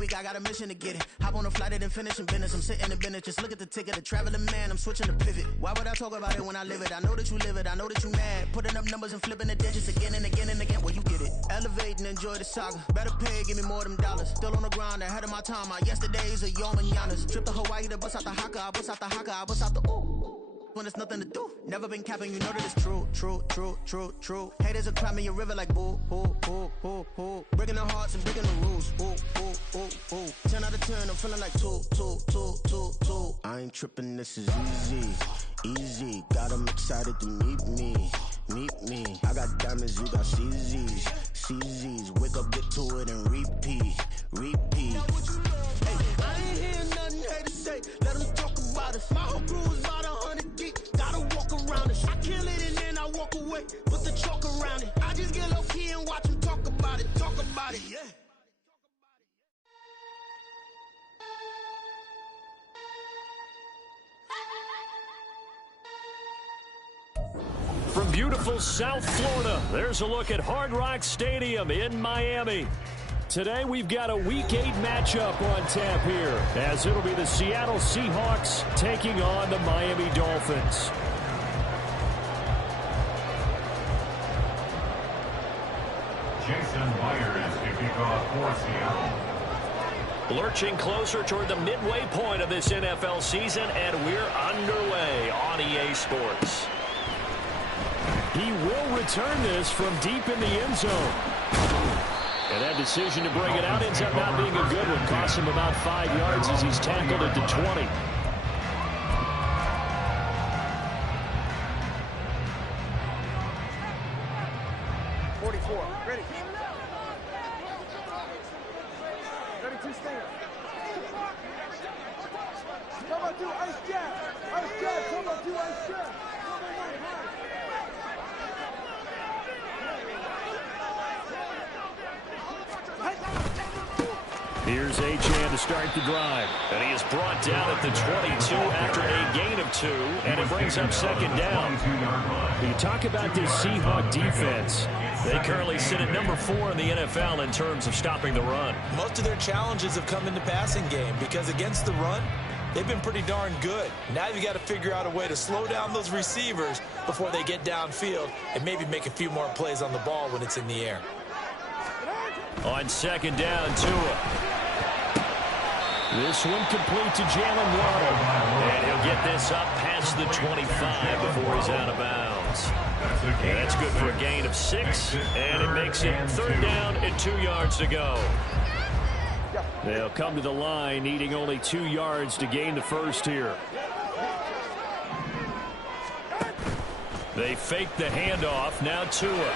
week, I got a mission to get it. Hop on a flight and finish in business. I'm sitting in business, just look at the ticket. A traveling man, I'm switching to pivot. Why would I talk about it when I live it? I know that you live it, I know that you mad. Putting up numbers and flipping the digits again and again and again. Well, you get it. Elevate and enjoy the saga. Better pay, give me more than dollars. Still on the grind, ahead of my time. My yesterdays are your mananas. Trip to Hawaii to bust out the haka. I bust out the haka, I bust out the ooh. When there's nothing to do. Never been capping, you know that it's true, true, true, true, true. Haters are climbing your river like boo, boo, boo, boo, boo. Breaking the hearts and breaking the rules. Ooh, ooh, ooh, ooh. 10 out of 10, I'm feeling like 2, 2, 2, 2, 2. I ain't tripping, this is easy, easy. Got 'em excited to meet me, meet me. I got diamonds, you got CZs, CZs. Wake up, get to it and repeat, repeat. Hey, I ain't hearing nothing haters say. Let them talk about us. My whole crew is about 100 deep. Gotta walk around it. I kill it and then I walk away. Put the chalk around it. I just get low key and watch them talk about it. Talk about it, yeah. From beautiful South Florida, there's a look at Hard Rock Stadium in Miami. Today we've got a Week 8 matchup on tap here, as it'll be the Seattle Seahawks taking on the Miami Dolphins. Jason Myers kicking off for Seattle. Lurching closer toward the midway point of this NFL season, and we're underway on EA Sports. He will return this from deep in the end zone. And that decision to bring it out ends up not being a good one. Costs him about 5 yards as he's tackled at the 20. Ready. Ready to stand. Come on, do ice jab. Ice jab. Come on, do ice jab. Here's Achane to start the drive. And he is brought down at the 22 after a gain of 2. And it brings up second down. You talk about this Seahawk defense. They currently sit at number 4 in the NFL in terms of stopping the run. Most of their challenges have come in the passing game because against the run, they've been pretty darn good. Now you've got to figure out a way to slow down those receivers before they get downfield and maybe make a few more plays on the ball when it's in the air. On second down, Tua. This one complete to Jalen Waddle. And he'll get this up past the 25 before he's out of bounds. And that's good for a gain of 6. And it makes it third down and 2 yards to go. They'll come to the line needing only 2 yards to gain the first here. They fake the handoff. Now Tua.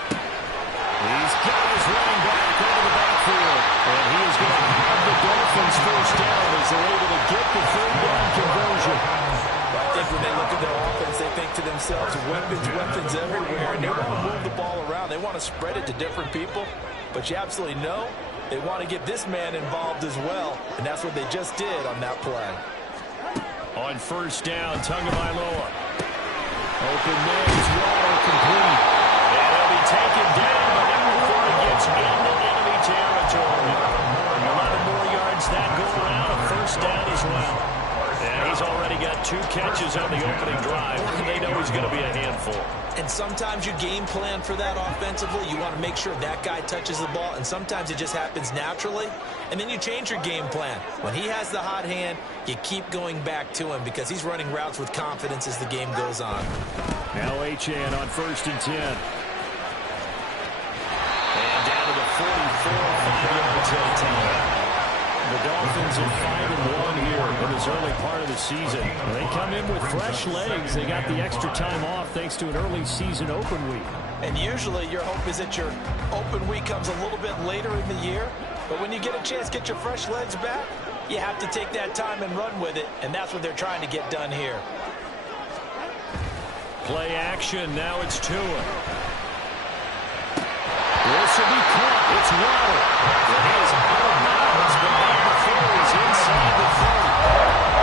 He's got his running back over the backfield. And he is going to have the Dolphins first down as they're able to get the third down conversion. I think when they look at their offense, they think to themselves, weapons, weapons everywhere. And they want to move the ball around. They want to spread it to different people. But you absolutely know they want to get this man involved as well. And that's what they just did on that play. On first down, Tagovailoa. Open man is Waddle complete. And he'll be taken down, but not before he gets into enemy territory. 11 more yards that go around, a first down as well. And he's already got 2 catches on the opening drive. They know he's going to be a handful. And sometimes you game plan for that offensively. You want to make sure that guy touches the ball, and sometimes it just happens naturally. And then you change your game plan. When he has the hot hand, you keep going back to him because he's running routes with confidence as the game goes on. Now Achane on first and 10. And down to the 44, 5 yards at a time. The Dolphins are 5-1 here in this early part of the season. They come in with fresh legs. They got the extra time off thanks to an early season open week. And usually your hope is that your open week comes a little bit later in the year. But when you get a chance to get your fresh legs back, you have to take that time and run with it. And that's what they're trying to get done here. Play action. Now it's Tua. This will be caught. It's Waddle. He is out of bounds, but not before he's inside the 30.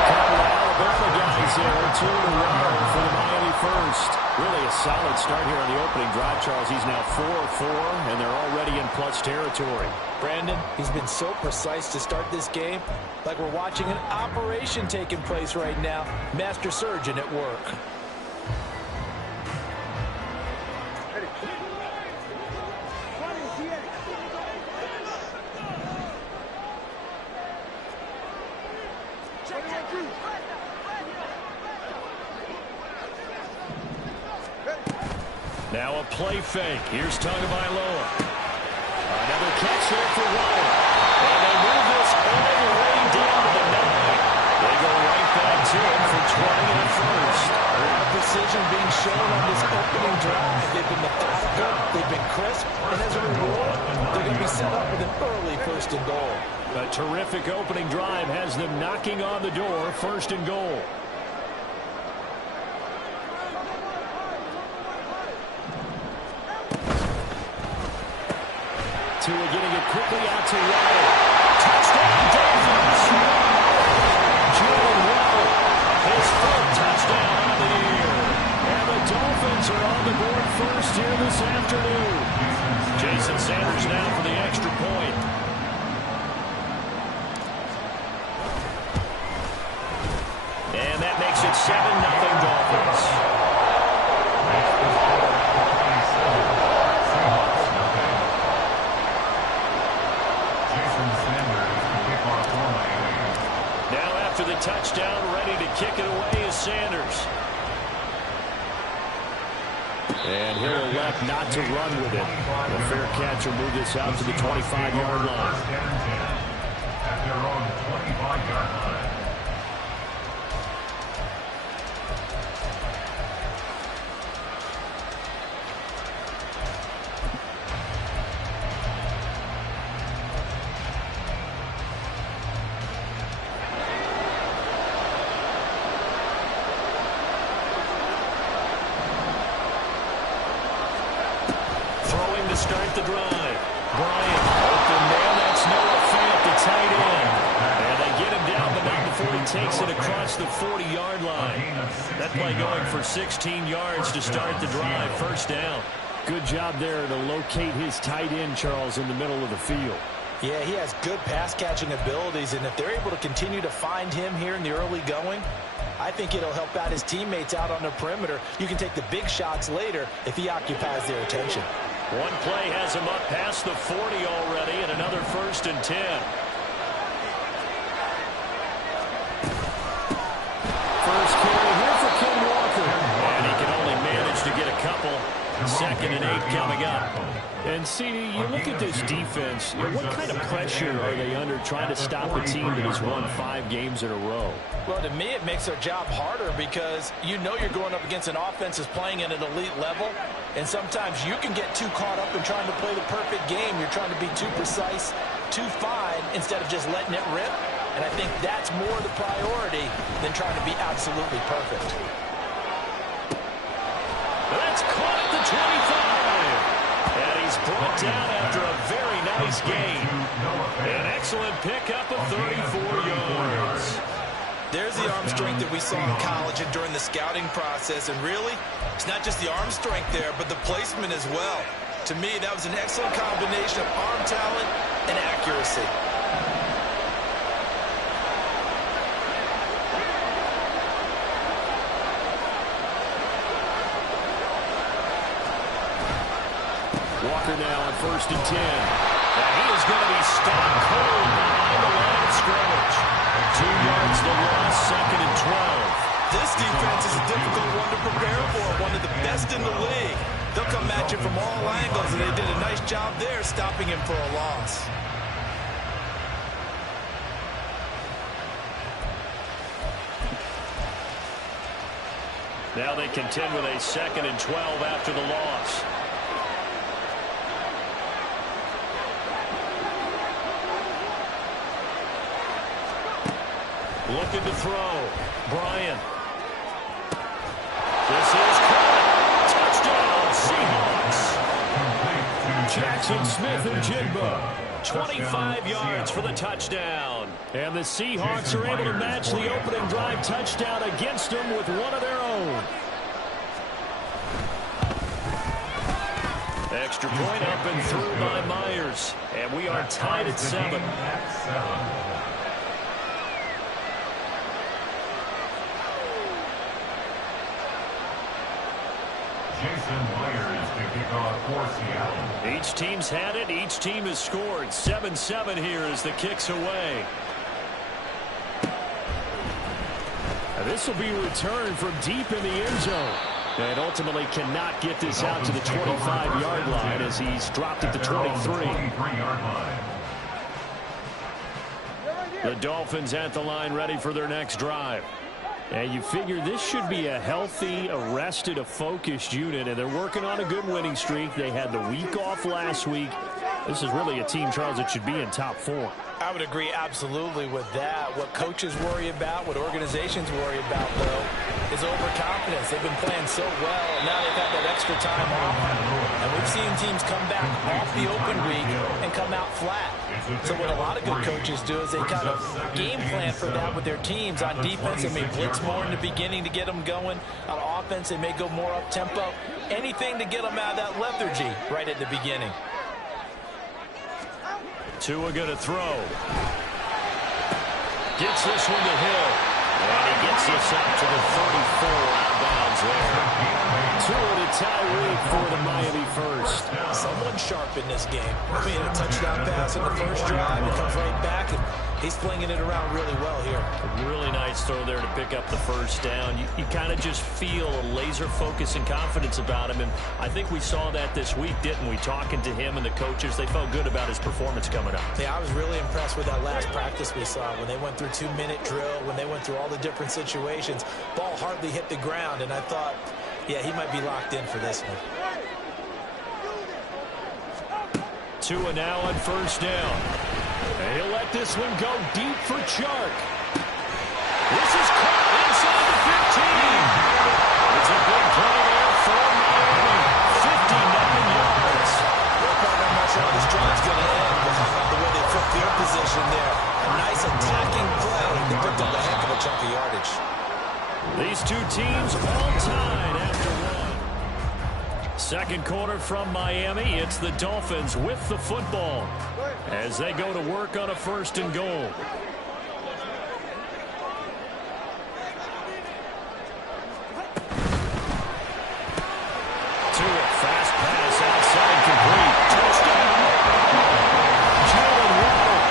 Couple of Alabama guys there. 2 to 1 for the Miami first. Really a solid start here on the opening drive, Charles. He's now 4 of 4, and they're already in plus territory. Brandon, he's been so precise to start this game, like we're watching an operation taking place right now. Master surgeon at work. Now a play fake. Here's Tagovailoa. Another catch there for Waller. And they move this all the way down to the 9. They go right back to it for 20 and first. A lot of precision being shown on this opening drive. They've been methodical, they've been crisp, and as a reward, they're going to be set up with an early 1st and goal. A terrific opening drive has them knocking on the door, 1st and goal. Tua getting it quickly out to Waddle. Touchdown, Dolphins! Jalen Waddle, his 4th touchdown of the year. And the Dolphins are on the board first here this afternoon. Jason Sanders now for the extra point. And that makes it 7-0 Dolphins. The touchdown, ready to kick it away is Sanders. And he'll elect not to run with it. The fair catch will move this out to the 25-yard line. At their own 25-yard line. To start the drive. Bryant, open man, that's Noah Fant, the tight end. And they get him down, but not before he takes it across the 40-yard line. That play going for 16 yards to start the drive, 1st down. Good job there to locate his tight end, Charles, in the middle of the field. Yeah, he has good pass-catching abilities, and if they're able to continue to find him here in the early going, I think it'll help out his teammates out on the perimeter. You can take the big shots later if he occupies their attention. One play has him up past the 40 already, and another 1st and 10. First carry here for Ken Walker. And he can only manage to get a couple. 2nd and 8 coming up. And, CD, you look at this defense, what kind of pressure are they under trying to stop a team that has won 5 games in a row? Well, to me, it makes their job harder because you know you're going up against an offense that's playing at an elite level, and sometimes you can get too caught up in trying to play the perfect game. You're trying to be too precise, too fine, instead of just letting it rip. And I think that's more the priority than trying to be absolutely perfect. That's caught at the 25. And he's brought down after a very nice gain. An excellent pickup of 34 yards. There's the arm strength that we saw in college and during the scouting process. And really, it's not just the arm strength there, but the placement as well. To me, that was an excellent combination of arm talent and accuracy. Walker now on 1st and 10. And he is going to be stopped cold behind the line of scrimmage. 2 yards the loss, 2nd and 12. This defense is a difficult one to prepare for, one of the best in the league. They'll come at you from all angles, and they did a nice job there stopping him for a loss. Now they contend with a 2nd and 12 after the loss. Looking to throw. Bryant. This is caught. Touchdown, Seahawks. Jackson Smith-Njigba. 25 yards for the touchdown. And the Seahawks are able to match the opening drive touchdown against them with one of their own. Extra point up and through by Myers. And we are tied at 7. Jason Myers to kick off for Seattle. Each team's had it. Each team has scored. 7-7 here as the kick's away. This will be returned from deep in the end zone. And ultimately cannot get this out to the 25-yard line as he's dropped at the 23. The Dolphins at the line ready for their next drive. And you figure this should be a healthy, a rested, a focused unit, and they're working on a good winning streak. They had the week off last week. This is really a team, Charles, that should be in top 4. I would agree absolutely with that. What coaches worry about, what organizations worry about, though, is overconfidence. They've been playing so well, and now they've had that extra time off. And we've seen teams come back off the open week and come out flat. So what a lot of good coaches do is they kind of game plan for that with their teams. On defense, they may blitz more in the beginning to get them going. On offense, they may go more up-tempo. Anything to get them out of that lethargy right at the beginning. Tua going to throw. Gets this one to Hill. And he gets this up to the 34 out of bounds there. Tua to Tyreek for the Miami first. Someone sharp in this game. I mean, a touchdown pass in the first drive. It comes right back, and he's flinging it around really well here. A really nice throw there to pick up the first down. You kind of just feel a laser focus and confidence about him, and I think we saw that this week, didn't we? Talking to him and the coaches, they felt good about his performance coming up. Yeah, I was really impressed with that last practice we saw when they went through 2-minute drill, when they went through all the different situations. Ball hardly hit the ground, and I thought, yeah, he might be locked in for this one. Tua now on first down. And he'll let this one go deep for Chark. This is caught inside the 15. It's a big play there for Miami. 59 yards. Look how much how this drive's going to end. The way they took their position there. A nice attacking play. They picked up a heck of a chunk of yardage. These two teams all tied after one. Second quarter from Miami. It's the Dolphins with the football as they go to work on a 1st and goal. Tua, fast pass outside, complete. Touchdown. Jalen Waddle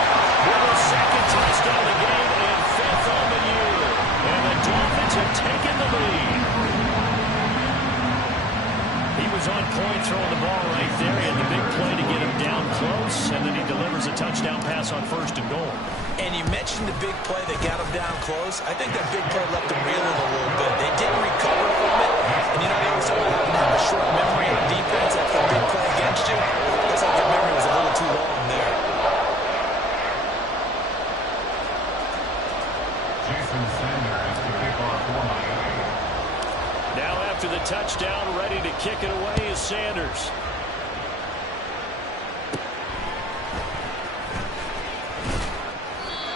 with a second touchdown of the game and 5th on the year. And the Dolphins have taken the lead. He was on point throwing the ball right there. He had the big play to get him down close, and then he delivers a touchdown pass on 1st and goal. And you mentioned the big play that got him down close. I think that big play left him reeling a little bit. They didn't recover from it. And you know, they always talk about having to have a short memory on defense after a big play against you. Looks like the memory was a little too long there. Jason Sanders to kick off for Miami. Now after the touchdown, ready to kick it away is Sanders.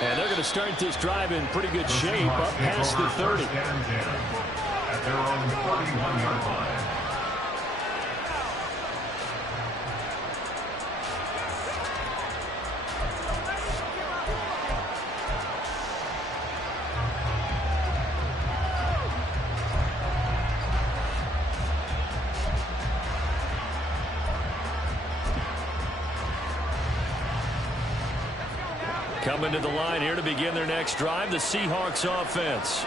And they're going to start this drive in pretty good shape, up past the 30. At their own 41-yard line. Coming to the line here to begin their next drive, the Seahawks offense.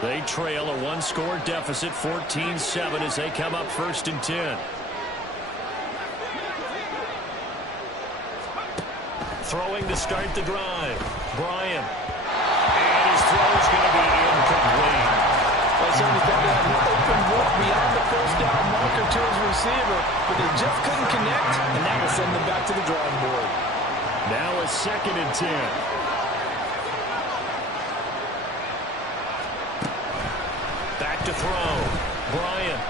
They trail a 1-score deficit, 14-7, as they come up 1st and 10. Throwing to start the drive. Bryant. And his throw is going to be incomplete. Well, certainly found an open look beyond the first down marker to his receiver, but they just couldn't connect, and that will send them back to the drawing board. Now a 2nd and 10. Back to throw. Bryant.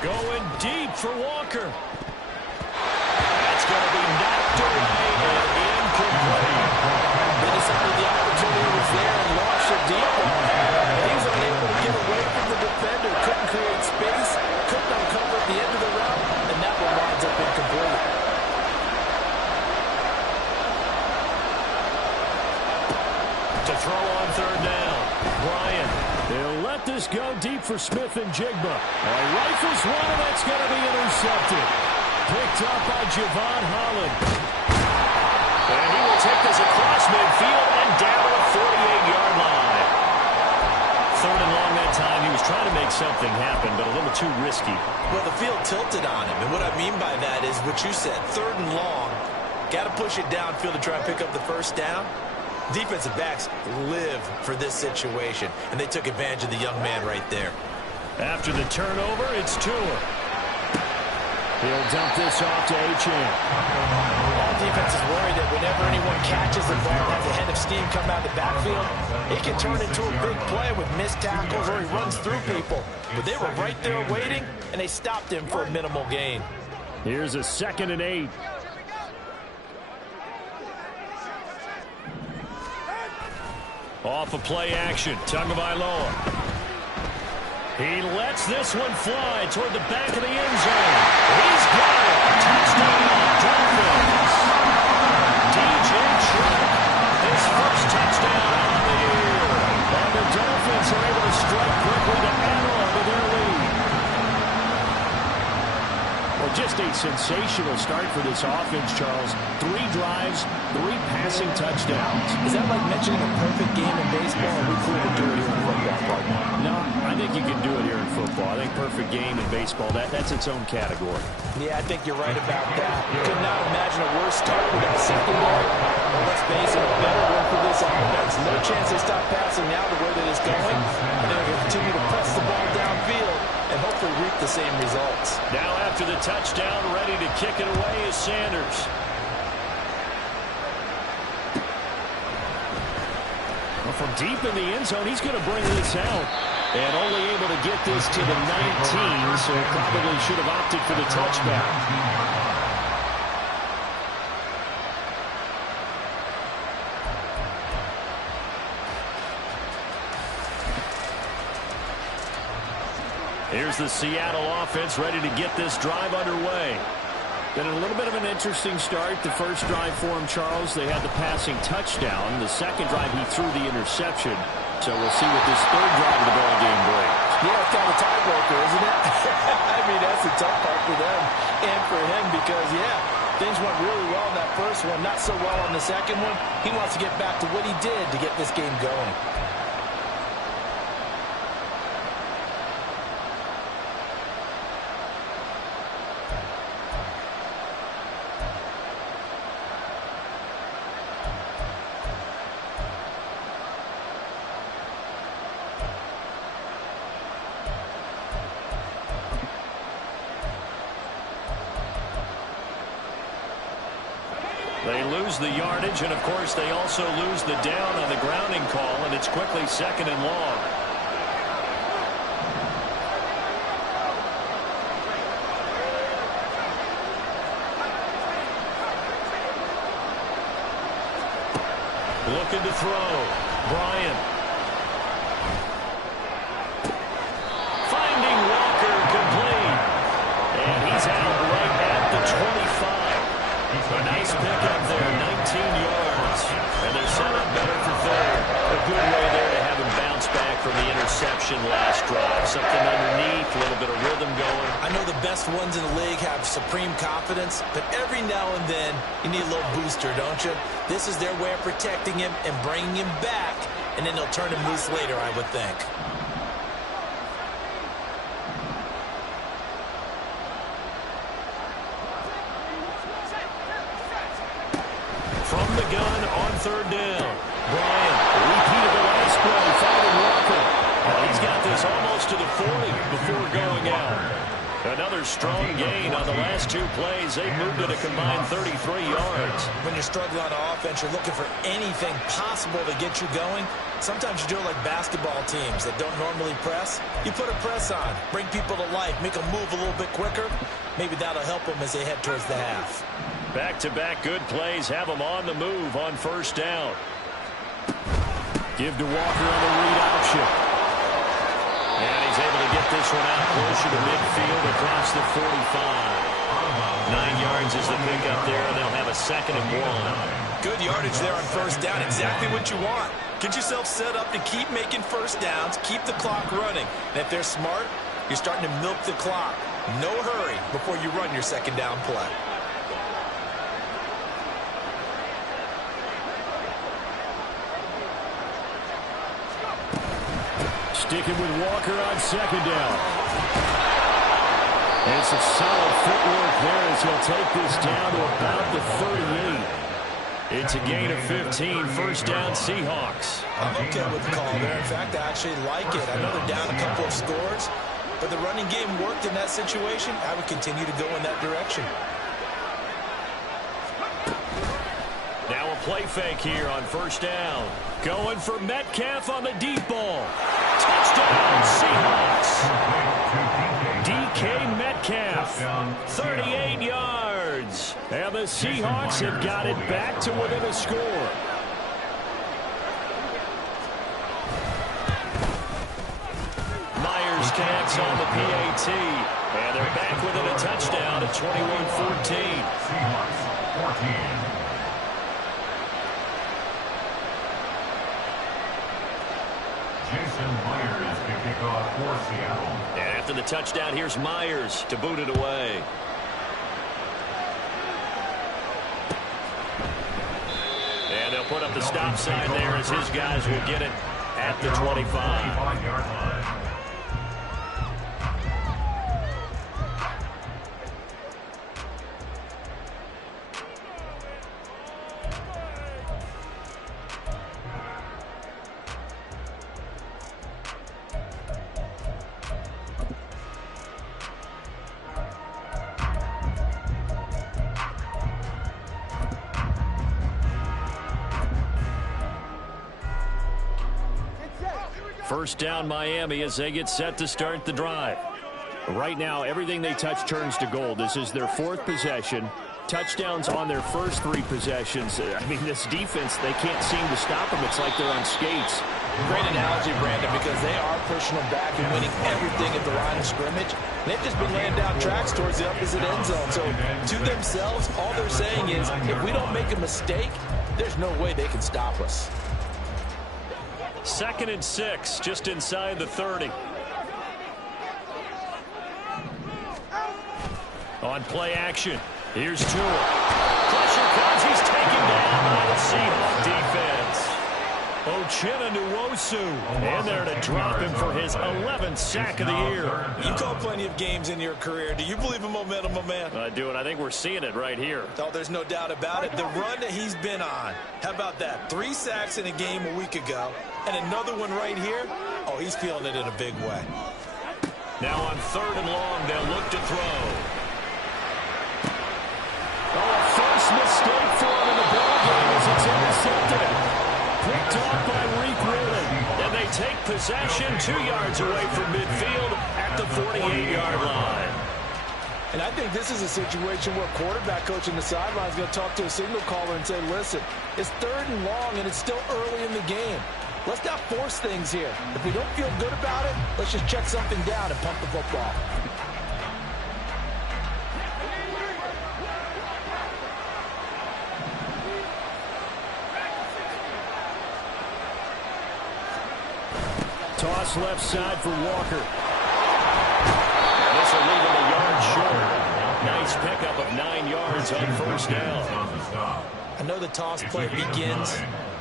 Going deep for Walker. That's going to be knocked away and incomplete. They decided the opportunity was there and launched a deep one. He was unable to get away from the defender, couldn't create space, couldn't uncover at the end of the route, and that one winds up To throw on third down. Bryant. They'll let this go deep for Smith and Jigba. Rifles one, and that's going to be intercepted. Picked up by Javon Holland. And he will take this across midfield and down to the 48-yard line. Third and long that time. He was trying to make something happen, but a little too risky. Well, the field tilted on him, and what I mean by that is what you said, third and long. Got to push it downfield to try and pick up the first down. Defensive backs live for this situation, and they took advantage of the young man right there. After the turnover, it's Tua. He'll dump this off to Achane. All defense is worried that whenever anyone catches the ball and has a head of steam come out of the backfield, it can turn into a big play with missed tackles or he runs through people. But they were right there waiting, and they stopped him for a minimal gain. Here's a 2nd and 8. Off of play action, Tagovailoa. He lets this one fly toward the back of the end zone. He's got it. Touchdown, Dolphins. DJ Chark, his first touchdown on the year. And the Dolphins are able to strike quickly to add on to their lead. Well, just a sensational start for this offense, Charles. 3 drives, 3 passing touchdowns. Is that like mentioning a perfect game in baseball, or we couldn't do it here in football, partner? No, I think you can do it here in football. I think perfect game in baseball, that's its own category. Yeah, I think you're right about that. You could not imagine a worse start with that secondary. Well, let's face it, a better one for this offense. No chance they stop passing now the way that it's going. And they're going to continue to press the ball downfield and hopefully reap the same results. Now after the touchdown, ready to kick it away is Sanders. Well, from deep in the end zone, he's going to bring this out. And only able to get this to the 19, so probably should have opted for the touchback. Here's the Seattle offense ready to get this drive underway. Been a little bit of an interesting start. The first drive for him, Charles, they had the passing touchdown. The second drive, he threw the interception. So we'll see what this third drive of the ball game brings. Yeah, it's kind of a tiebreaker, isn't it? I mean, that's the tough part for them and for him because, yeah, things went really well in that first one, not so well on the second one. He wants to get back to what he did to get this game going. They lose the yardage, and of course they also lose the down on the grounding call, and it's quickly 2nd and long. Looking to throw. Bryant. Finding Walker complete. And he's out right at the 25. A nice pickup there, 19 yards. And they're set up better for third. A good way there to have him bounce back from the interception last drive. Something underneath, a little bit of rhythm going. I know the best ones in the league have supreme confidence, but every now and then you need a little booster, don't you? This is their way of protecting him and bringing him back, and then they'll turn him loose later, I would think. From the gun on third down. Bryant, repeated the last play, finding Walker. Well, he's got this almost to the 40 before going out. Another strong gain on the last 2 plays. They moved it a combined 33 yards. When you're struggling on offense, you're looking for anything possible to get you going. Sometimes you do it like basketball teams that don't normally press. You put a press on, bring people to life, make them move a little bit quicker. Maybe that'll help them as they head towards the half. Back-to-back good plays have them on the move on first down. Give to Walker on the read option. And he's able to get this one out closer to midfield across the 45. 9 yards is the pickup there, and they'll have a 2nd and 1. Good yardage there on first down. Exactly what you want. Get yourself set up to keep making first downs, keep the clock running. And if they're smart, you're starting to milk the clock. No hurry before you run your second down play. Sticking with Walker on second down. And some solid footwork there as he'll take this down to about the 38. It's a gain of 15, first down Seahawks. I'm okay with the call there. In fact, I actually like it. I know they're down a couple of scores, but the running game worked in that situation. I would continue to go in that direction. Now a play fake here on first down. Going for Metcalf on the deep ball. Touchdown, Seahawks. DK Metcalf, 38 yards. And the Seahawks have got it back to within a score. Myers connects on the PAT. And they're back within a touchdown at 21-14. Seahawks 14. Jason Myers to kick off for Seattle. And after the touchdown, here's Myers to boot it away. And they'll put up the stop sign there as his guys will get it at the 25. 25-yard line. First down Miami as they get set to start the drive. Right now, everything they touch turns to gold. This is their fourth possession. Touchdowns on their first three possessions. I mean, this defense, they can't seem to stop them. It's like they're on skates. Great analogy, Brandon, because they are pushing them back and winning everything at the line of scrimmage. They've just been laying down tracks towards the opposite end zone. So to themselves, all they're saying is, if we don't make a mistake, there's no way they can stop us. 2nd and 6, just inside the 30. On play action, here's Tua. Pressure comes, he's taken down by the Seahawks defense. Uchenna Nwosu, and there to drop him for his 11th sack of the year. You call plenty of games in your career. Do you believe in momentum, my man? I do, and I think we're seeing it right here. Oh, there's no doubt about it. The run that he's been on, how about that? 3 sacks in a game a week ago, and another one right here. Oh, he's feeling it in a big way. Now on 3rd and long, they'll look to throw. Oh, a first mistake for him in the ballgame as it's intercepted. Picked off by Reek Rillin, and they take possession 2 yards away from midfield at the 48-yard line. And I think this is a situation where quarterback coach in the sideline is going to talk to a signal caller and say, listen, it's 3rd and long, and it's still early in the game. Let's not force things here. If we don't feel good about it, let's just check something down and pump the football. Toss left side for Walker. And this will leave him a yard short. Nice pickup of 9 yards on first down. I know the toss play begins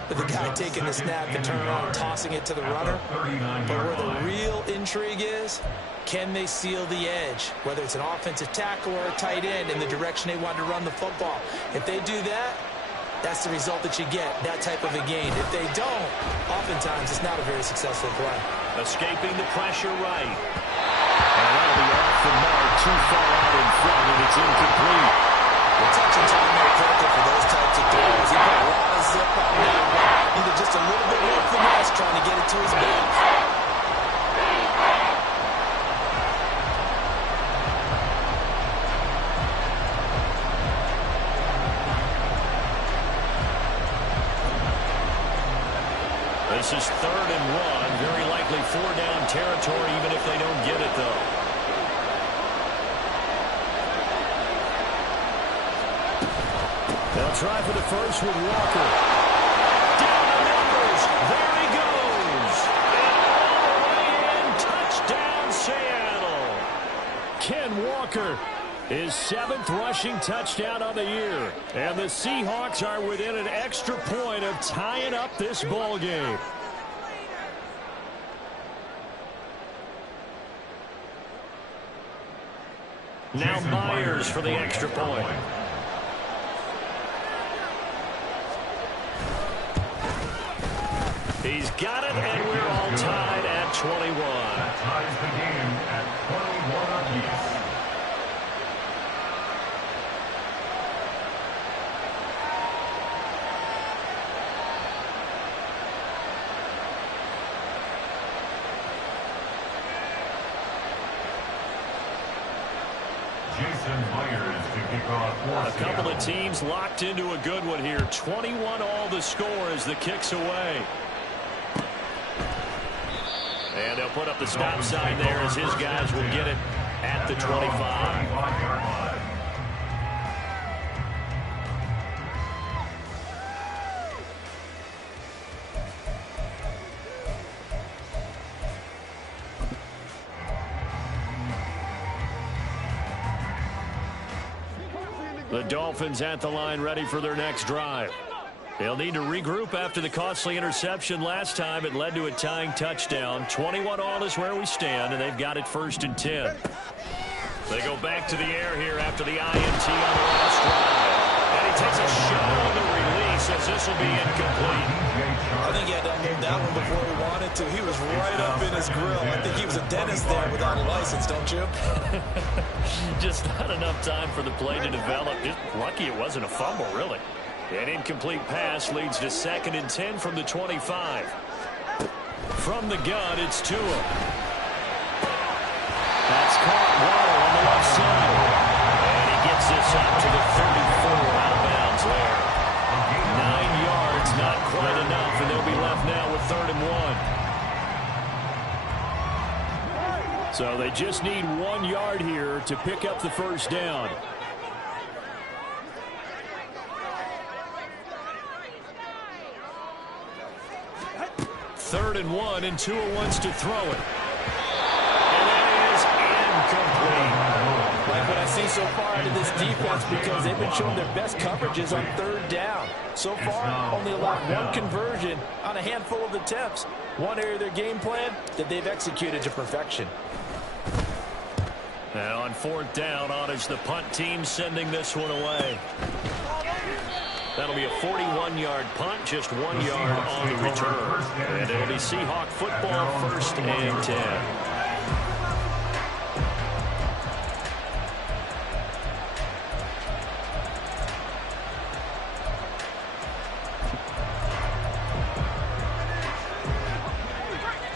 with the guy taking the snap and turning around and tossing it to the runner. But where the real intrigue is, can they seal the edge? Whether it's an offensive tackle or a tight end in the direction they want to run the football. If they do that, that's the result that you get, that type of a gain. If they don't, oftentimes it's not a very successful play. Escaping the pressure right. And that'll be off the mark, too far out in front, and it's incomplete. The touch and time are critical for those types of throws. He put a lot of zip on that one. Either just a little bit more finesse trying to get it to his back. This is 3rd and 1. Very likely 4-down territory, even if they don't get it, though. They'll try for the first with Walker. Down the numbers. There Walker. His 7th rushing touchdown on the year. And the Seahawks are within an extra point of tying up this ball game. Now Myers for the extra point. He's got it, and we're all tied at 21. That ties the game at 21 apiece. Jason Myers to kick off for A couple of teams locked into a good one here. 21 all the score as the kick's away. And they'll put up the stop sign there as his guys will get it at the 25. The Dolphins at the line ready for their next drive. They'll need to regroup after the costly interception last time. It led to a tying touchdown. 21 all is where we stand, and they've got it 1st and 10. They go back to the air here after the INT on the last drive. And he takes a shot on the release as this will be incomplete. I think he had to unload that one before he wanted to. He was right up in his grill. I think he was a dentist there without a license, don't you? Just not enough time for the play to develop. Just lucky it wasn't a fumble, really. An incomplete pass leads to 2nd and 10 from the 25. From the gun, it's Tua. That's caught Waddle on the left side. And he gets this up to the 34 out of bounds there. 9 yards, not quite enough, and they'll be left now with 3rd and 1. So they just need 1 yard here to pick up the first down. 3rd and 1, and Tua wants to throw it. And that is incomplete. Like what I see so far out of this defense, because they've been showing their best coverages on 3rd down. So far, only allowed 1 conversion on a handful of attempts. One area of their game plan that they've executed to perfection. And on 4th down, on is the punt team sending this one away. That'll be a 41-yard punt, just 1 yard on the return. And it'll be Seahawk football, 1st and 10.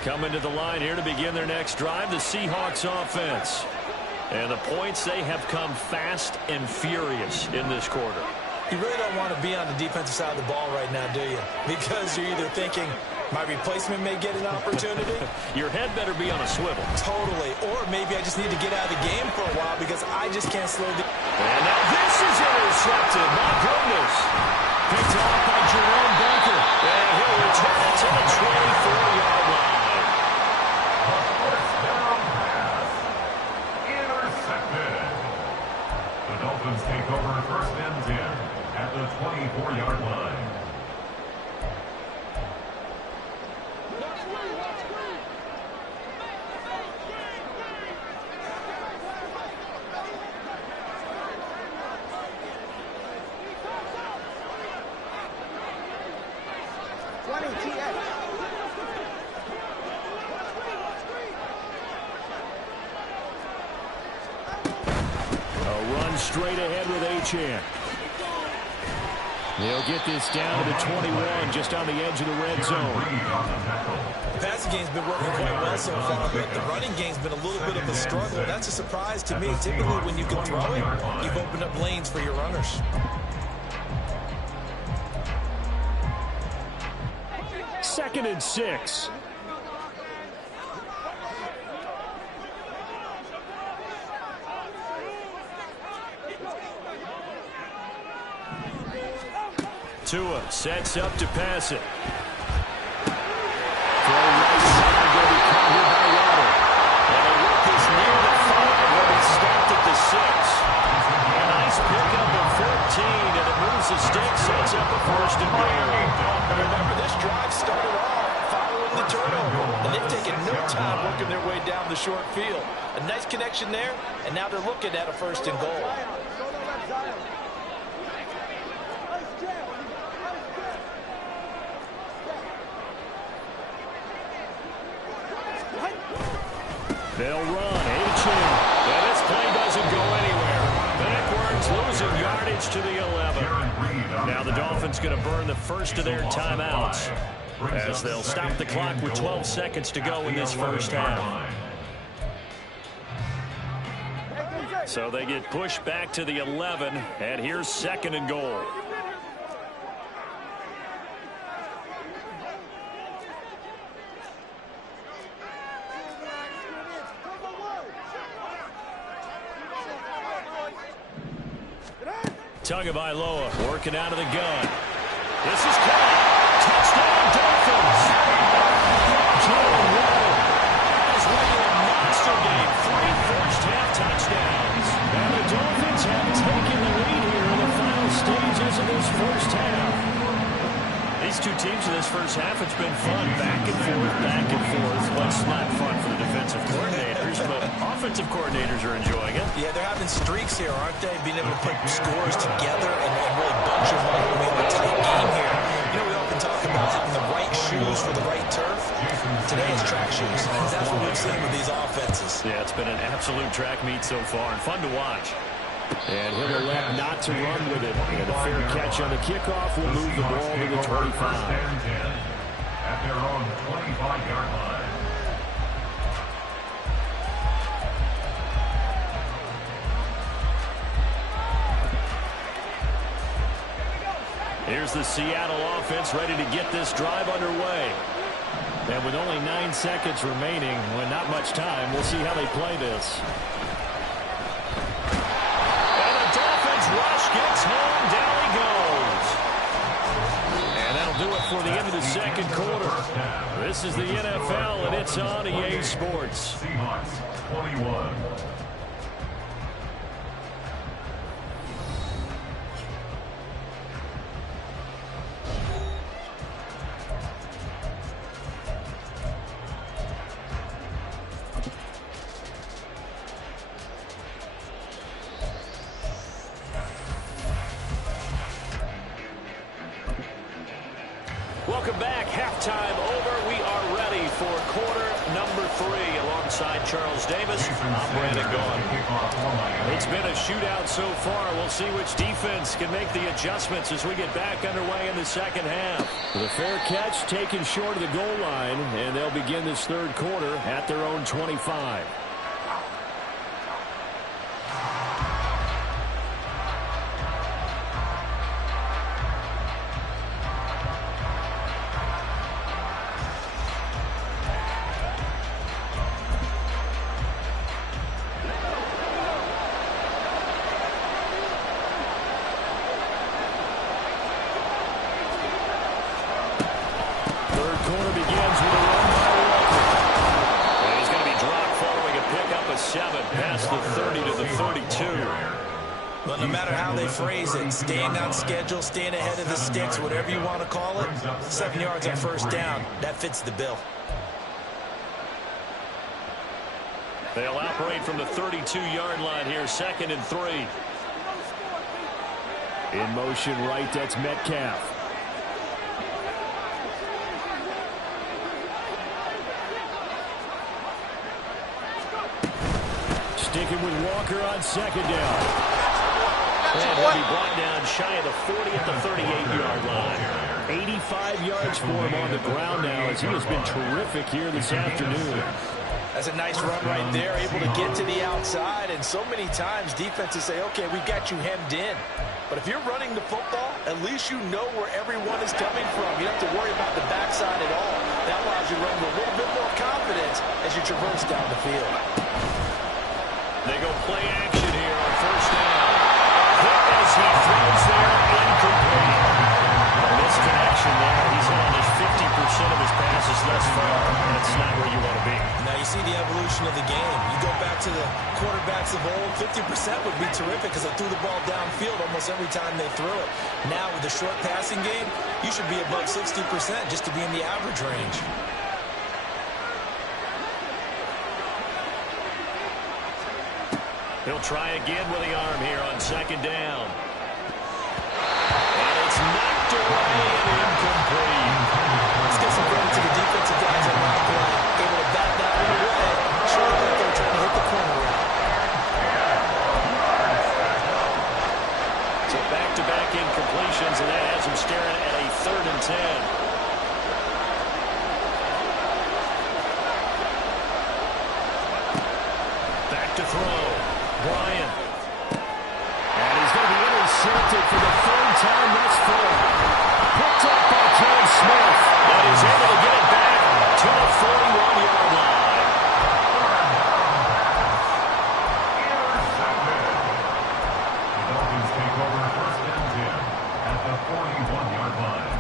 Coming to the line here to begin their next drive, the Seahawks offense. And the points, they have come fast and furious in this quarter. You really don't want to be on the defensive side of the ball right now, do you? Because you're either thinking, my replacement may get an opportunity. Your head better be on a swivel. Totally. Or maybe I just need to get out of the game for a while because I just can't slow the... And now this is intercepted. My goodness. Picked off by Jerome Baker. And he'll return it to the 24-yard line. First down pass. Intercepted. The Dolphins take over 1st and 10 at the 24-yard line. Straight ahead with Achane. They'll get this down to the 21, just on the edge of the red zone. The passing game's been working quite well so far, but the running game's been a little bit of a struggle. That's a surprise to me. Typically, when you can throw it, you've opened up lanes for your runners. Second and 6. Tua sets up to pass it. Throw right side, going to be caught here by Waddle. And they'll work this near the 5, where they stopped at the 6. time working their way down the short field. A nice connection there, and now they're looking at a 1st and goal. They'll run. H-in. And this play doesn't go anywhere. Backwards, losing yardage to the 11. Now the Dolphins going to burn the first of their timeouts as they'll stop the clock with 12 seconds to go in this first half. So they get pushed back to the 11, and here's 2nd and goal. Tagovailoa working out of the gun. This is caught. Touchdown, Dolphins. Jalen Waddle is winning a monster game. 3 first-half touchdowns. And the Dolphins have taken the lead here in the final stages of this first half. These two teams in this first half, it's been fun. Back and forth, back and forth. What's not fun for the defensive coordinators, but offensive coordinators are enjoying it. Yeah, they're having streaks here, aren't they? Being able to put scores together and really bunch them up. We have a tight game here. You know, we often talk about having the right shoes for the right turf. Today it's track shoes. That's what we've seen with these offenses. Yeah, it's been an absolute track meet so far and fun to watch. And he'll elect not to run with it. And a fair catch on the kickoff will move the ball to the 25. At their own 25-yard line. Here's the Seattle offense ready to get this drive underway. And with only 9 seconds remaining, when not much time, we'll see how they play this. And the Dolphins rush gets home. Down he goes. And that'll do it for the end of the second quarter. This is the NFL, and it's on EA Sports. Seahawks 21. Welcome back. Halftime over. We are ready for quarter number 3. Alongside Charles Davis, I'm Brandon Gaughan. It's been a shootout so far. We'll see which defense can make the adjustments as we get back underway in the second half. The fair catch taken short of the goal line, and they'll begin this third quarter at their own 25. But no matter how they phrase it, staying on schedule, staying ahead of the sticks, whatever you want to call it, 7 yards on first down, that fits the bill. They'll operate from the 32-yard line here, 2nd and 3. In motion right, that's Metcalf. Sticking with Walker on 2nd down. And he'll be brought down shy of the 40 at the 38-yard line. 85 yards for him on the ground now as he has been terrific here this afternoon. That's a nice run right there, able to get to the outside. And so many times defenses say, okay, we've got you hemmed in. But if you're running the football, at least you know where everyone is coming from. You don't have to worry about the backside at all. That allows you to run with a little bit more confidence as you traverse down the field. They go play action here on first down. As he throws there, incomplete. Misconnection there. He's on his 50% of his passes thus far. That's not where you want to be. Now you see the evolution of the game. You go back to the quarterbacks of old, 50% would be terrific because they threw the ball downfield almost every time they threw it. Now with the short passing game, you should be above 60% just to be in the average range. He'll try again with the arm here on second down. And it's knocked away and incomplete. Let's get some credit to the defensive guys on that play. Able to bat that one away. Sure like they're trying to hit the corner route. So back-to-back incompletions, and that has him staring at a 3rd and 10. To throw. Bryant. And he's going to be intercepted for the 3rd time thus far. Picked up by Cam Smith. And he's able to get it back to the 41-yard line. The Dolphins take over 1st and 10 at the 41-yard line.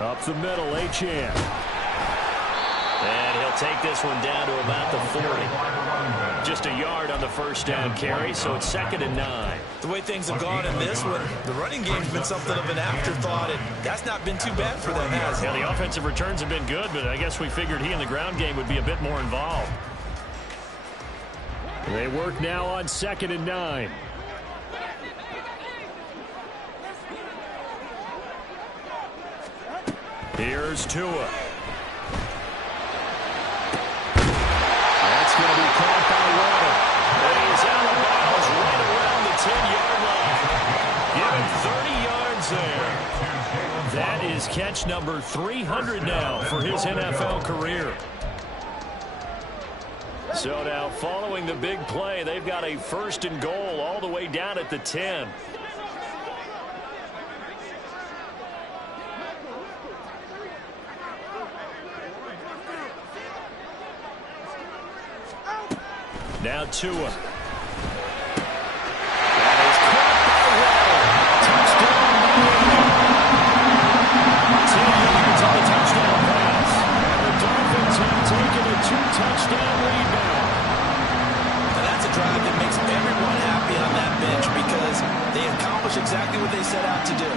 Up the middle, Achane. And he'll take this one down to about the 40. Just a yard on the 1st down carry, so it's 2nd and 9. The way things have gone in this one, the running game's been something of an afterthought, and that's not been too bad for them, has it? Yeah, the offensive returns have been good, but I guess we figured he in the ground game would be a bit more involved. They work now on 2nd and 9. Here's Tua. That's going to be caught by Waddle. And he's out of bounds right around the 10-yard line. Give him 30 yards there. That is catch number 300 now for his NFL career. So now following the big play, they've got a 1st and goal all the way down at the 10. Now Tua. That is caught by Waddle. Touchdown, Miami. 10 yards on the touchdown pass. And the Dolphins have taken a 2-touchdown lead now. And that's a drive that makes everyone happy on that bench because they accomplish exactly what they set out to do.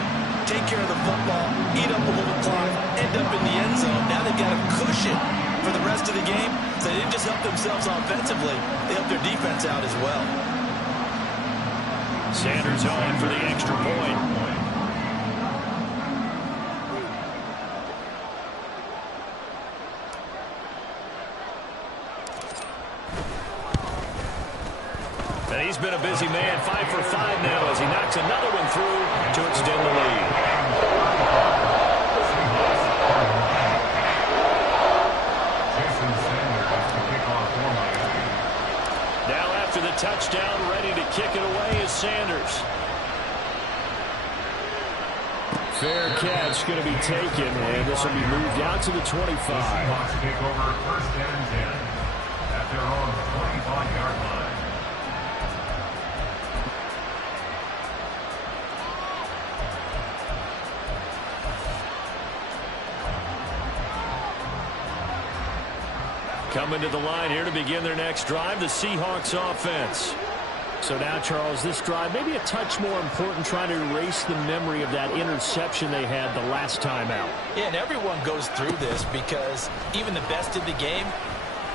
Take care of the football, eat up a little clock, end up in the end zone. Now they've got a cushion for the rest of the game, so they didn't just help themselves offensively, they helped their defense out as well. Sanders on for the extra point. And he's been a busy man, 5 for 5 now as he knocks another one through to extend the lead. Now after the touchdown, ready to kick it away is Sanders. Fair catch going to be taken, and this will be moved out to the 25. The Seahawks take over 1st and 10 at their own 25-yard line. Coming to the line here to begin their next drive, the Seahawks offense. So now, Charles, this drive maybe a touch more important, trying to erase the memory of that interception they had the last time out. Yeah, and everyone goes through this because even the best in the game,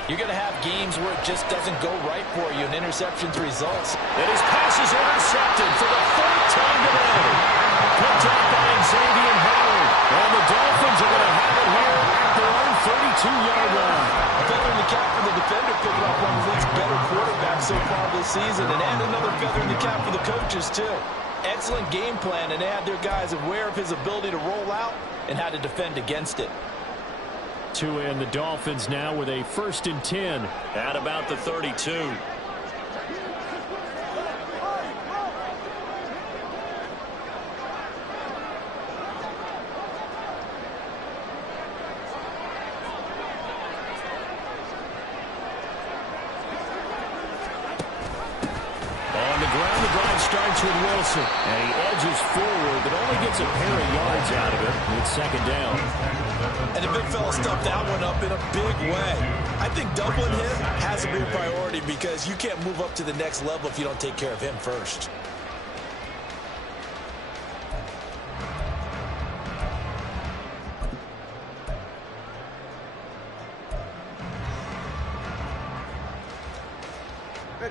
you're going to have games where it just doesn't go right for you, and interceptions results. And his pass is intercepted for the 4th time today. Picked up by Xavier Howard. And the Dolphins are going to have it here at their own 32-yard line. Feather in the cap for the defender, picking up one of the league's better quarterbacks so far this season, and add another feather in the cap for the coaches, too. Excellent game plan, and they had their guys aware of his ability to roll out and how to defend against it. Tua and the Dolphins now with a 1st and 10 at about the 32. Starts with Wilson, and he edges forward, but only gets a pair of yards out of it with 2nd down. And the big fella stuffed that one up in a big way. I think doubling him has to be a priority because you can't move up to the next level if you don't take care of him first.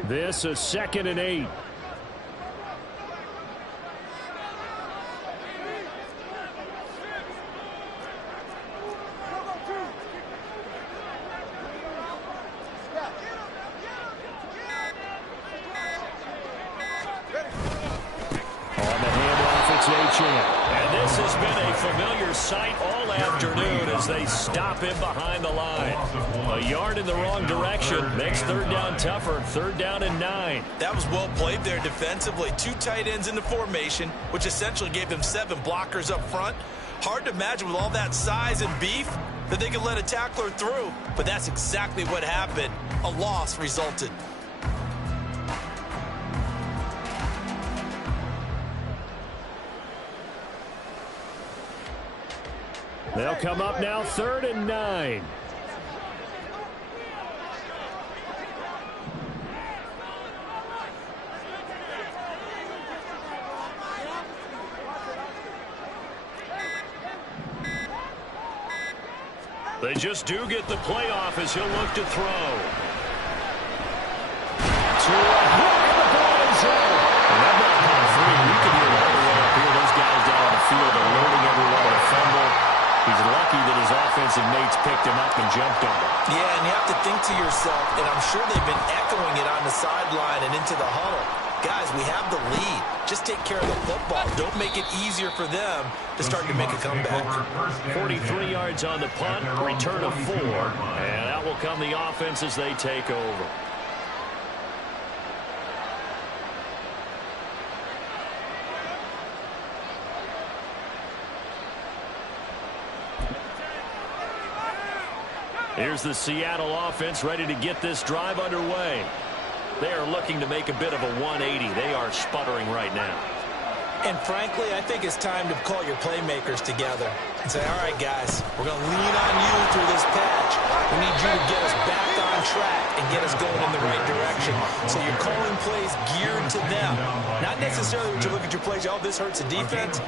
This is 2nd and 8. And this has been a familiar sight all afternoon as they stop him behind the line. A yard in the wrong direction makes 3rd down tougher. 3rd down and 9. That was well played there defensively. 2 tight ends in the formation, which essentially gave them 7 blockers up front. Hard to imagine with all that size and beef that they could let a tackler through. But that's exactly what happened. A loss resulted. They'll come up now 3rd and 9. They just do get the playoff as he'll look to throw. To a hook in the ball zone. And that might come free. You can hear it all the way up here. Those guys down on the field are loading everyone with a fumble. He's lucky that his offensive mates picked him up and jumped on him. Yeah, and you have to think to yourself, and I'm sure they've been echoing it on the sideline and into the huddle. Guys, we have the lead. Just take care of the football. Don't make it easier for them to start to make a comeback. 43 yards on the punt, return of 4. And out will come the offense as they take over. Here's the Seattle offense ready to get this drive underway. They are looking to make a bit of a 180. They are sputtering right now. And frankly, I think it's time to call your playmakers together and say, all right, guys, we're going to lean on you through this patch. We need you to get us back on track and get us going in the right direction. So you're calling plays geared to them. Not necessarily when you look at your plays, oh, this hurts the defense.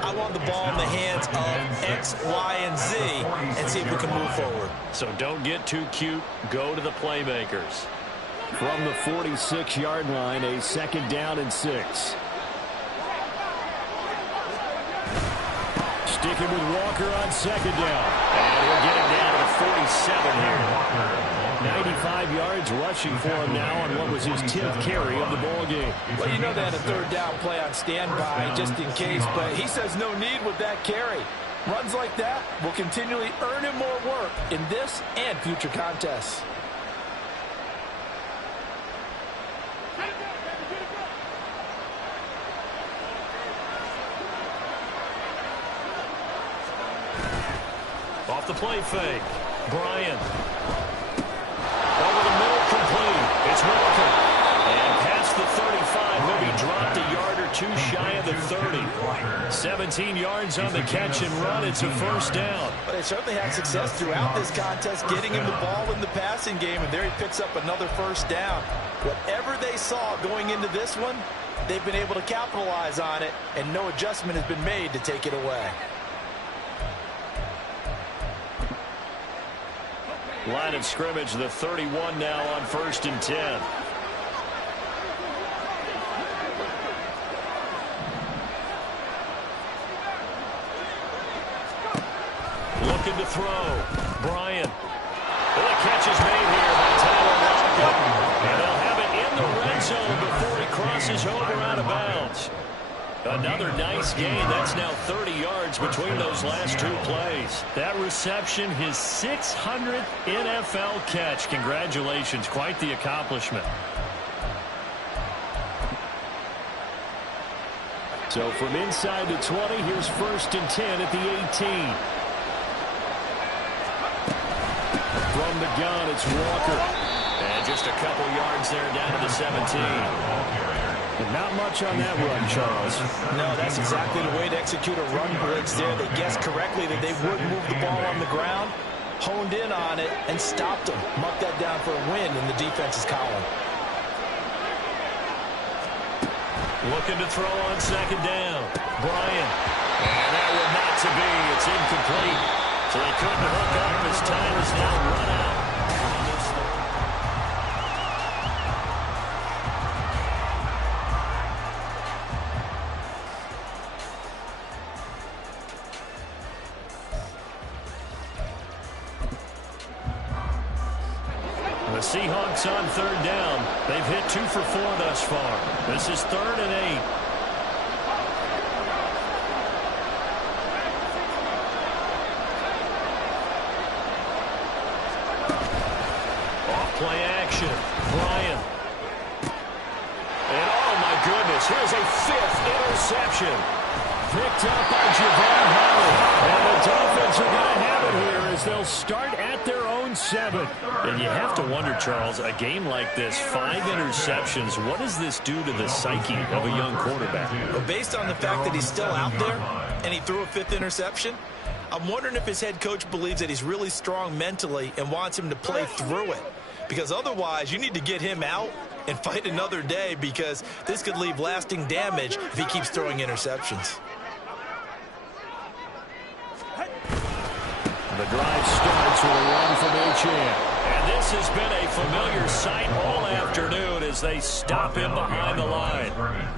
I want the ball in the hands of X, Y, and Z and see if we can move forward. So don't get too cute. Go to the playmakers. From the 46-yard line, a 2nd down and 6. Sticking with Walker on 2nd down. And we'll get him down to the 47 here. 95 yards rushing for him now on what was his 10th carry of the ball game. Well, you know they had a 3rd down play on standby just in case, but he says no need with that carry. Runs like that will continually earn him more work in this and future contests. Off the play fake. Bryant. Over the middle, complete. It's Walker. And past the 35, will be dropped a yard or 2 shy of the 30. 17 yards on the catch and run. It's a 1st down. But they certainly had success throughout this contest getting him the ball in the passing game, and there he picks up another 1st down. Whatever they saw going into this one, they've been able to capitalize on it, and no adjustment has been made to take it away. Line of scrimmage, the 31 now on 1st and 10. Looking to throw. Bryant. Well, the catch is made here by Tyler Lockett. And they'll have it in the red zone before he crosses over out of bounds. Another nice gain. That's now 30 yards between those last 2 plays. That reception, his 600th NFL catch. Congratulations. Quite the accomplishment. So from inside the 20, here's 1st and 10 at the 18. From the gun, it's Walker. And just a couple yards there down to the 17. And not much on that run, Charles. No, that's exactly the way to execute a run blitz there. They guessed correctly that they would move the ball on the ground, honed in on it, and stopped them. Marked that down for a win in the defense's column. Looking to throw on second down. Bryant. And that one not to be. It's incomplete. So they couldn't hook up as time is now run out. The Seahawks on third down. They've hit 2 for 4 thus far. This is 3rd and 8. Off play action. Bryant. And oh my goodness, here's a 5th interception. Picked up by Javon Howard. And the Dolphins are going to have it here as they'll start at their own 7. And you have to wonder, Charles, a game like this, 5 interceptions, what does this do to the psyche of a young quarterback? Well, based on the fact that he's still out there and he threw a 5th interception, I'm wondering if his head coach believes that he's really strong mentally and wants him to play through it. Because otherwise, you need to get him out and fight another day, because this could leave lasting damage if he keeps throwing interceptions. The drive starts with a run from Achane. And this has been a familiar sight all afternoon as they stop him behind the line.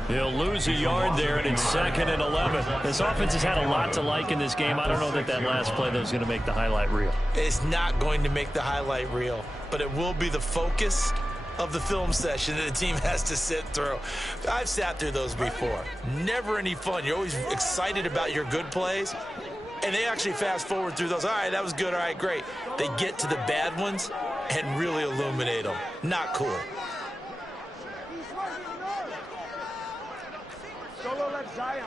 He'll lose a yard there, and it's 2nd and 11. This offense has had a lot to like in this game. I don't know that last play, though, is going to make the highlight reel. It's not going to make the highlight reel, but it will be the focus of the film session that the team has to sit through. I've sat through those before. Never any fun. You're always excited about your good plays. And they actually fast forward through those. All right, that was good. All right, great. They get to the bad ones and really illuminate them. Not cool. Solo left Zion.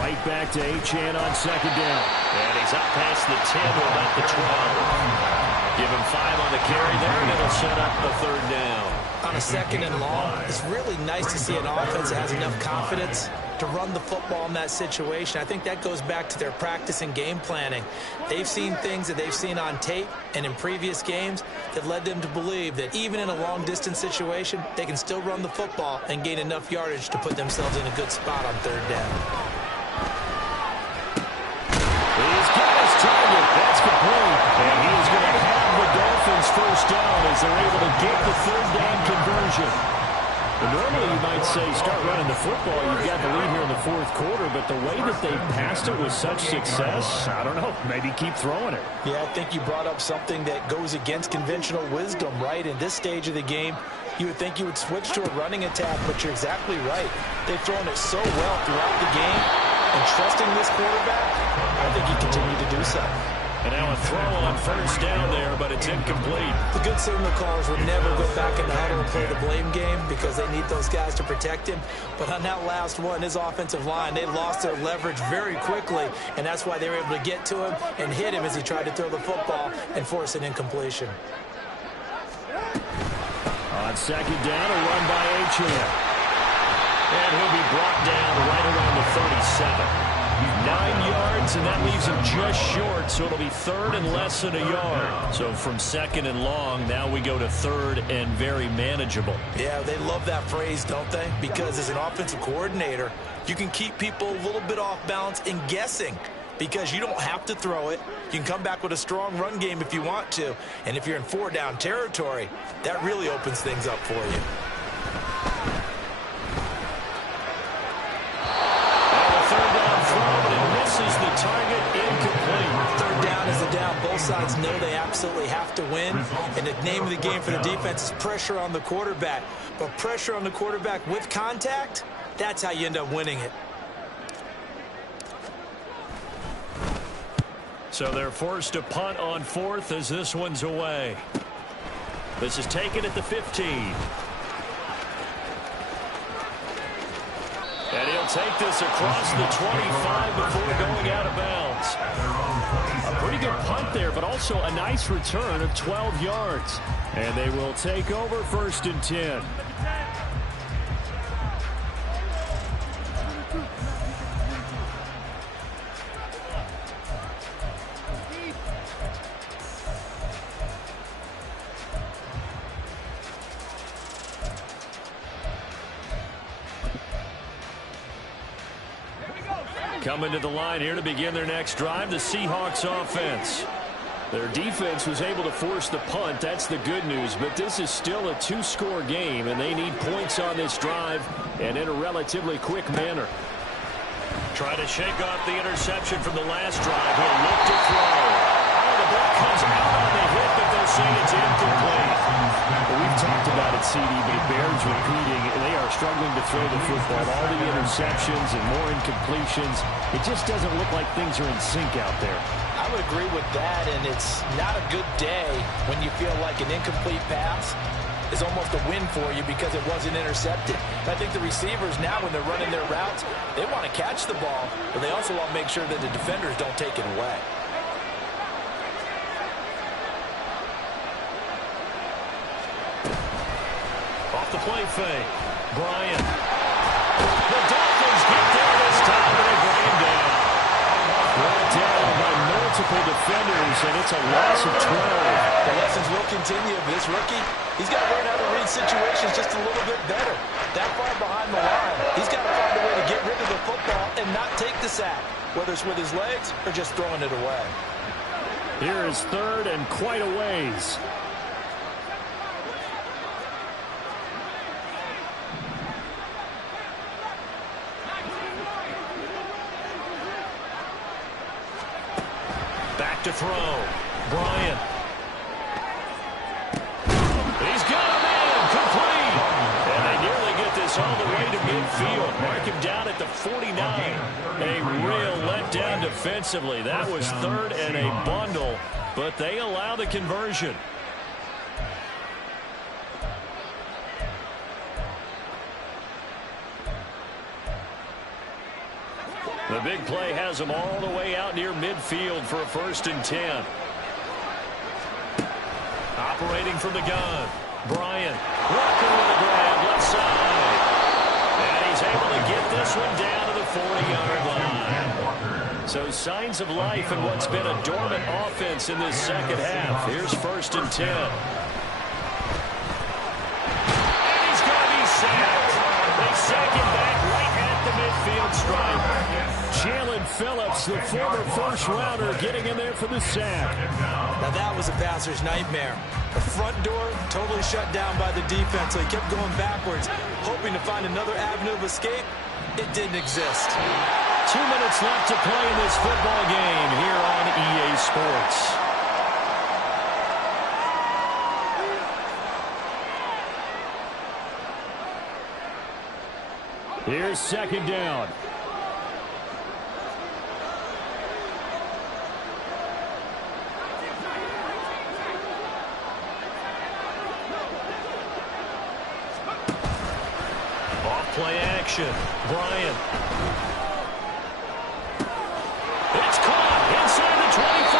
Right back to Achane on second down. And he's up past the 10 or about the 12. Give him 5 on the carry there, and it'll set up the 3rd down. On a 2nd and long, it's really nice to see an offense that has enough confidence to run the football in that situation. I think that goes back to their practice and game planning. They've seen things that they've seen on tape and in previous games that led them to believe that even in a long-distance situation, they can still run the football and gain enough yardage to put themselves in a good spot on 3rd down. He's got his target. That's complete. And he is going to have the Dolphins first down as they're able to get the 3rd down conversion. But normally you might say start running the football. You've got the lead here in the 4th quarter, but the way that they passed it with such success, I don't know, maybe keep throwing it. Yeah, I think you brought up something that goes against conventional wisdom, right? In this stage of the game, you would think you would switch to a running attack, but you're exactly right. They've thrown it so well throughout the game, and trusting this quarterback, I think he continued to do so. And now a throw on first down there, but it's incomplete. The good signal callers would never go back in the huddle and play the blame game because they need those guys to protect him. But on that last one, his offensive line, they lost their leverage very quickly, and that's why they were able to get to him and hit him as he tried to throw the football and force an incompletion. On second down, a run by Achane. And he'll be brought down right around the 37. 9 yards, and that leaves him just short, so it'll be 3rd and less than a yard. So from 2nd and long, now we go to 3rd and very manageable. Yeah, they love that phrase, don't they? Because as an offensive coordinator, you can keep people a little bit off balance and guessing because you don't have to throw it. You can come back with a strong run game if you want to. And if you're in 4-down territory, that really opens things up for you. Is the target incomplete. 3rd down is the down. Both sides know they absolutely have to win. And the name of the game for the defense is pressure on the quarterback. But pressure on the quarterback with contact, that's how you end up winning it. So they're forced to punt on 4th as this one's away. This is taken at the 15. And he'll take this across the 25 before going out of bounds. A pretty good punt there, but also a nice return of 12 yards. And they will take over 1st and 10. Coming to the line here to begin their next drive, the Seahawks offense. Their defense was able to force the punt. That's the good news. But this is still a 2-score game, and they need points on this drive and in a relatively quick manner. Try to shake off the interception from the last drive. He'll look to throw. Oh, the ball comes out on the hit, but they'll say it's incomplete. Well, we've talked about it, CD, but it bears repeating. They are struggling to throw the football. All the interceptions and more incompletions. It just doesn't look like things are in sync out there. I would agree with that, and it's not a good day when you feel like an incomplete pass is almost a win for you because it wasn't intercepted. I think the receivers now, when they're running their routes, they want to catch the ball, but they also want to make sure that the defenders don't take it away. Off the play fake. Bryant. The Dolphins get there this time, and they bring him down. Brought down by multiple defenders, and it's a loss of 12. The lessons will continue of this rookie. He's got to learn how to read situations just a little bit better. That far behind the line, he's got to find a way to get rid of the football and not take the sack, whether it's with his legs or just throwing it away. Here is 3rd and quite a ways. Back to throw. Bryant. He's got him in. Complete. And they nearly get this all the way to midfield. Mark him down at the 49. A real letdown defensively. That was 3rd and a bundle, but they allow the conversion. The big play has them all the way out near midfield for a 1st and 10. Operating from the gun. Bryant. Walker with a grab left side. And he's able to get this one down to the 40-yard line. So signs of life in what's been a dormant offense in this second half. Here's 1st and 10. And he's going to be sacked. They sack him back right at the midfield stripe. Jalen Phillips, the former first-rounder, getting in there for the sack. Now that was a passer's nightmare. The front door totally shut down by the defense, so he kept going backwards, hoping to find another avenue of escape. It didn't exist. 2 minutes left to play in this football game here on EA Sports. Here's 2nd down. Play action. Bryant. It's caught inside the 25.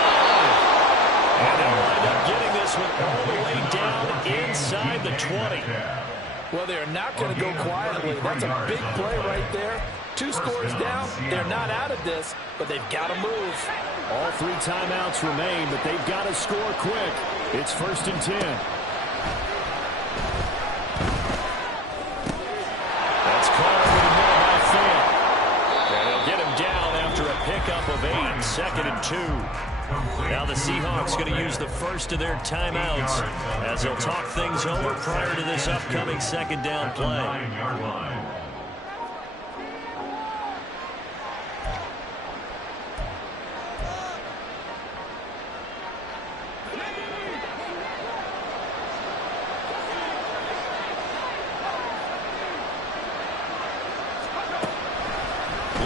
And they'll wind up getting this one all the way down inside the 20. Well, they're not going to go quietly. That's a big play right there. 2 scores down. They're not out of this, but they've got to move. All 3 timeouts remain, but they've got to score quick. It's 1st and 10. Pickup of 8, 2nd and 2. Now the Seahawks going to use the first of their timeouts as they'll talk things over prior to this upcoming 2nd down play.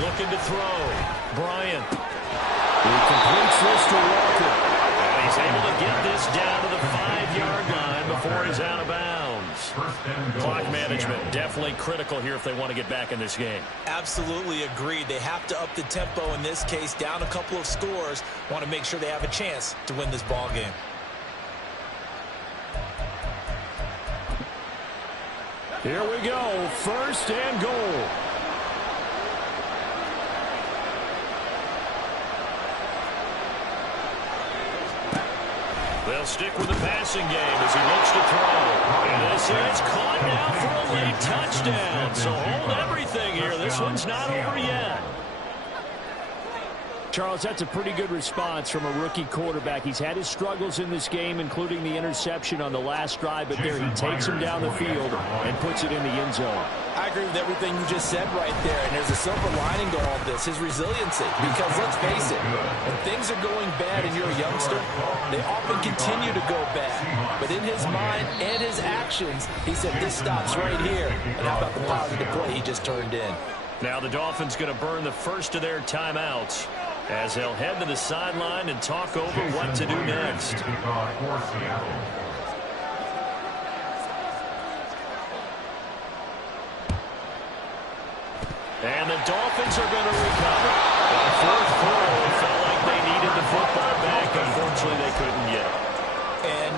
Looking to throw. Bryant. He completes this to Walker. And he's able to get this down to the 5-yard line before he's out of bounds. Clock management definitely critical here if they want to get back in this game. Absolutely agreed. They have to up the tempo in this case, down a couple of scores. Want to make sure they have a chance to win this ball game. Here we go, 1st and goal. They'll stick with the passing game as he looks to throw. And this is caught now for a late touchdown. So hold everything here. This one's not over yet. Charles, that's a pretty good response from a rookie quarterback. He's had his struggles in this game, including the interception on the last drive, but there he takes him down the field and puts it in the end zone. I agree with everything you just said right there, and there's a silver lining to all this, his resiliency. Because let's face it, when things are going bad and you're a youngster, they often continue to go bad. But in his mind and his actions, he said, this stops right here. And how about the positive play he just turned in? Now the Dolphins going to burn the first of their timeouts as they'll head to the sideline and talk over what to do next. And the Dolphins are going to recover. On 4th quarter, it felt like they needed the football back. Unfortunately, they couldn't get it. And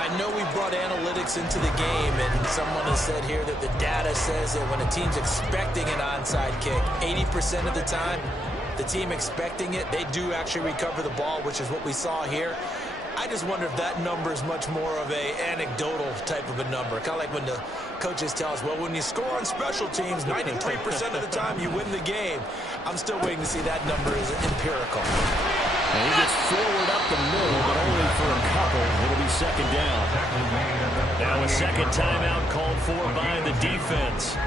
I know we brought analytics into the game, and someone has said here that the data says that when a team's expecting an onside kick, 80% of the time, the team expecting it, they do actually recover the ball, which is what we saw here. I just wonder if that number is much more of a anecdotal type of a number. Kind of like when the coaches tell us, well, when you score on special teams, 93% of the time you win the game. I'm still waiting to see that number is empirical. And he gets forward up the middle, but only for a couple. It'll be 2nd down. Now a second timeout called for by the defense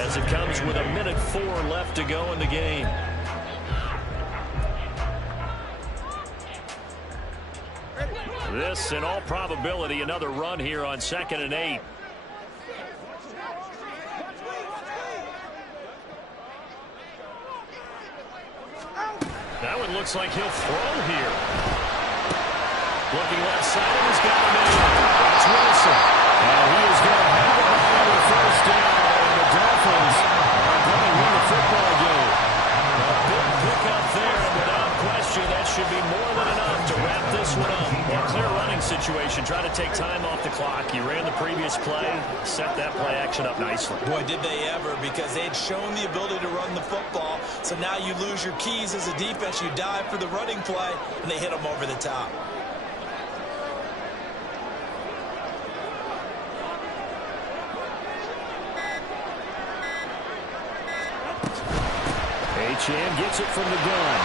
as it comes with 1:04 left to go in the game. This, in all probability, another run here on 2nd and 8. That one looks like he'll throw here. Looking left side, and he's got him in. That's Wilson. And he is going to have it on the 1st down. And the Dolphins are going to win the football game. A big pickup there, and without question, that should be more than enough to wrap this one up. A clear running situation, trying to take time off the clock. He ran the previous play, set that play action up nicely. Boy, did they ever, because they had shown the ability to run the football. So now you lose your keys as a defense. You dive for the running play, and they hit them over the top. Achane gets it from the gun.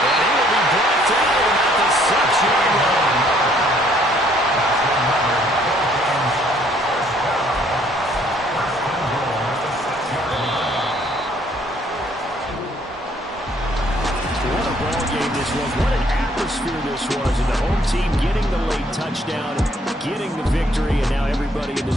And he will be brought down at the 6-yard line. What a ball game this was. What an atmosphere this was. And the home team getting the late touchdown, getting the victory, and now everybody in this